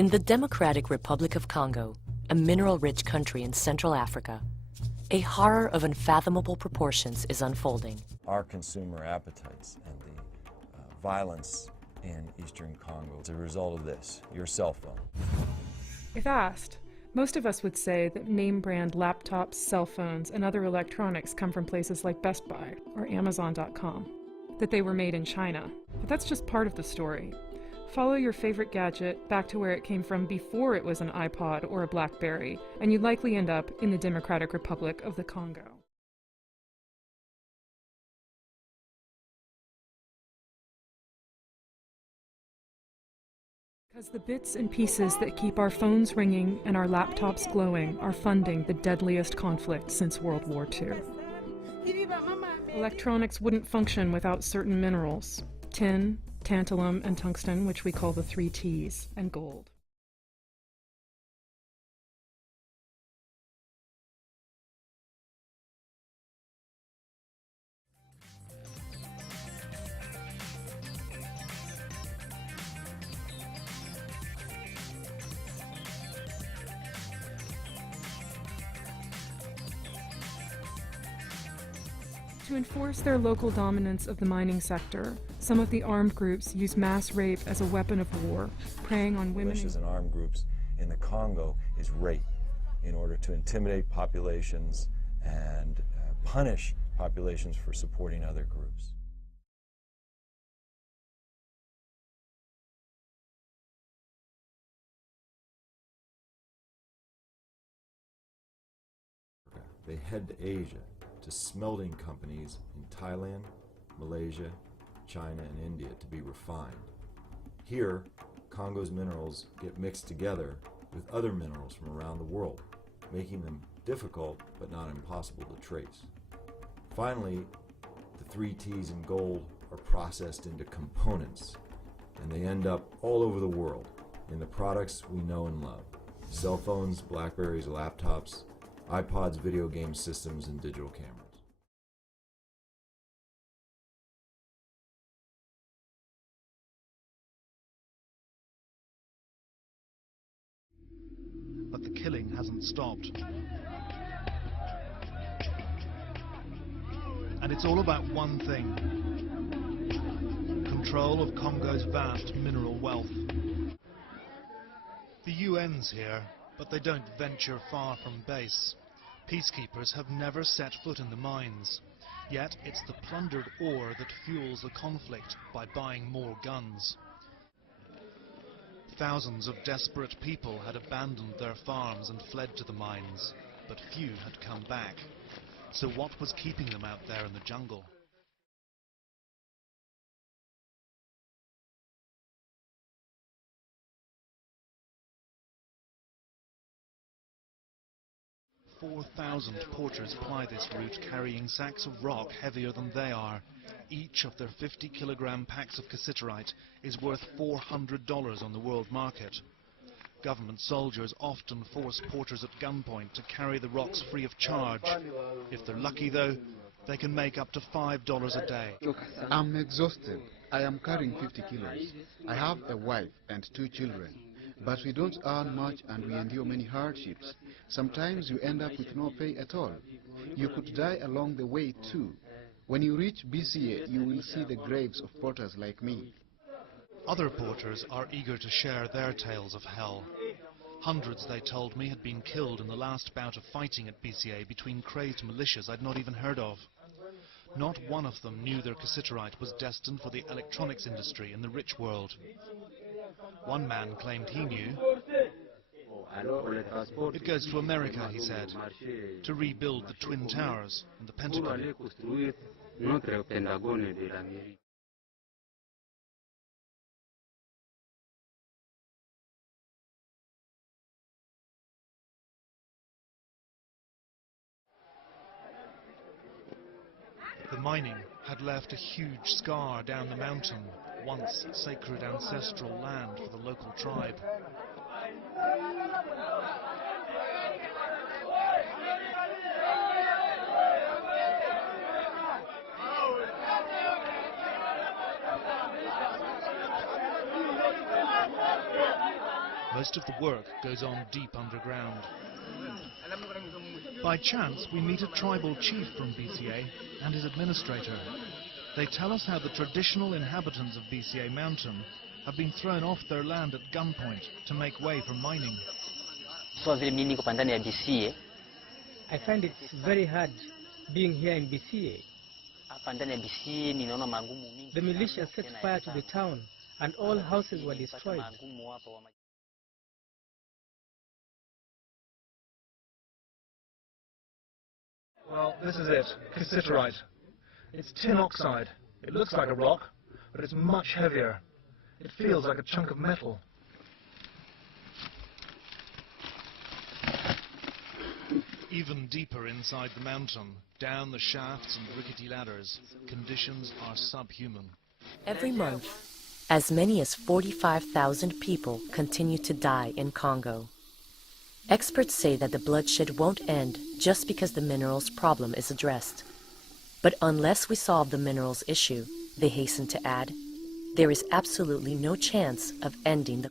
In the Democratic Republic of Congo, a mineral-rich country in Central Africa, a horror of unfathomable proportions is unfolding. Our consumer appetites and the violence in Eastern Congo is a result of this, your cell phone. If asked, most of us would say that name-brand laptops, cell phones, and other electronics come from places like Best Buy or Amazon.com, that they were made in China. But that's just part of the story. Follow your favorite gadget back to where it came from before it was an iPod or a BlackBerry, and you'd likely end up in the Democratic Republic of the Congo. Because the bits and pieces that keep our phones ringing and our laptops glowing are funding the deadliest conflict since World War II. Electronics wouldn't function without certain minerals: tin, tantalum, and tungsten, which we call the 3 T's, and gold. To enforce their local dominance of the mining sector, some of the armed groups use mass rape as a weapon of war, preying on women. Militias and armed groups in the Congo is rape in order to intimidate populations and punish populations for supporting other groups. They head to Asia, to smelting companies in Thailand, Malaysia, China, and India to be refined. Here, Congo's minerals get mixed together with other minerals from around the world, making them difficult but not impossible to trace. Finally, the 3 T's in gold are processed into components, and they end up all over the world in the products we know and love: cell phones, Blackberries, laptops, iPods, video game systems, and digital cameras. But the killing hasn't stopped. And it's all about one thing: control of Congo's vast mineral wealth. The UN's here, but they don't venture far from base. Peacekeepers have never set foot in the mines. Yet it's the plundered ore that fuels the conflict by buying more guns. Thousands of desperate people had abandoned their farms and fled to the mines, but few had come back. So what was keeping them out there in the jungle? "4,000 porters ply this route, carrying sacks of rock heavier than they are. Each of their 50-kilogram packs of cassiterite is worth $400 on the world market. Government soldiers often force porters at gunpoint to carry the rocks free of charge. If they're lucky, though, they can make up to $5 a day." I'm exhausted. I am carrying 50 kilos. I have a wife and 2 children. But we don't earn much and we endure many hardships. Sometimes you end up with no pay at all. You could die along the way too. When you reach BCA, you will see the graves of porters like me. Other porters are eager to share their tales of hell. Hundreds, they told me, had been killed in the last bout of fighting at BCA between crazed militias I'd not even heard of. Not one of them knew their cassiterite was destined for the electronics industry in the rich world. One man claimed he knew. "It goes to America," he said, "to rebuild the Twin Towers and the Pentagon." The mining had left a huge scar down the mountain, once sacred ancestral land for the local tribe. Most of the work goes on deep underground. By chance, we meet a tribal chief from BCA and his administrator. They tell us how the traditional inhabitants of BCA Mountain have been thrown off their land at gunpoint to make way for mining. So vile mimi niko ndani ya BCA, I find it very hard being here in BCA. hapa ndani ya BCA ninaona magumu mingi. The militia set fire to the town and all houses were destroyed. Well, this is it, cassiterite. It's tin oxide. It looks like a rock, but it's much heavier. It feels like a chunk of metal. Even deeper inside the mountain, down the shafts and rickety ladders, conditions are subhuman. Every month, as many as 45,000 people continue to die in Congo. Experts say that the bloodshed won't end just because the minerals problem is addressed. But unless we solve the minerals issue, they hasten to add, there is absolutely no chance of ending the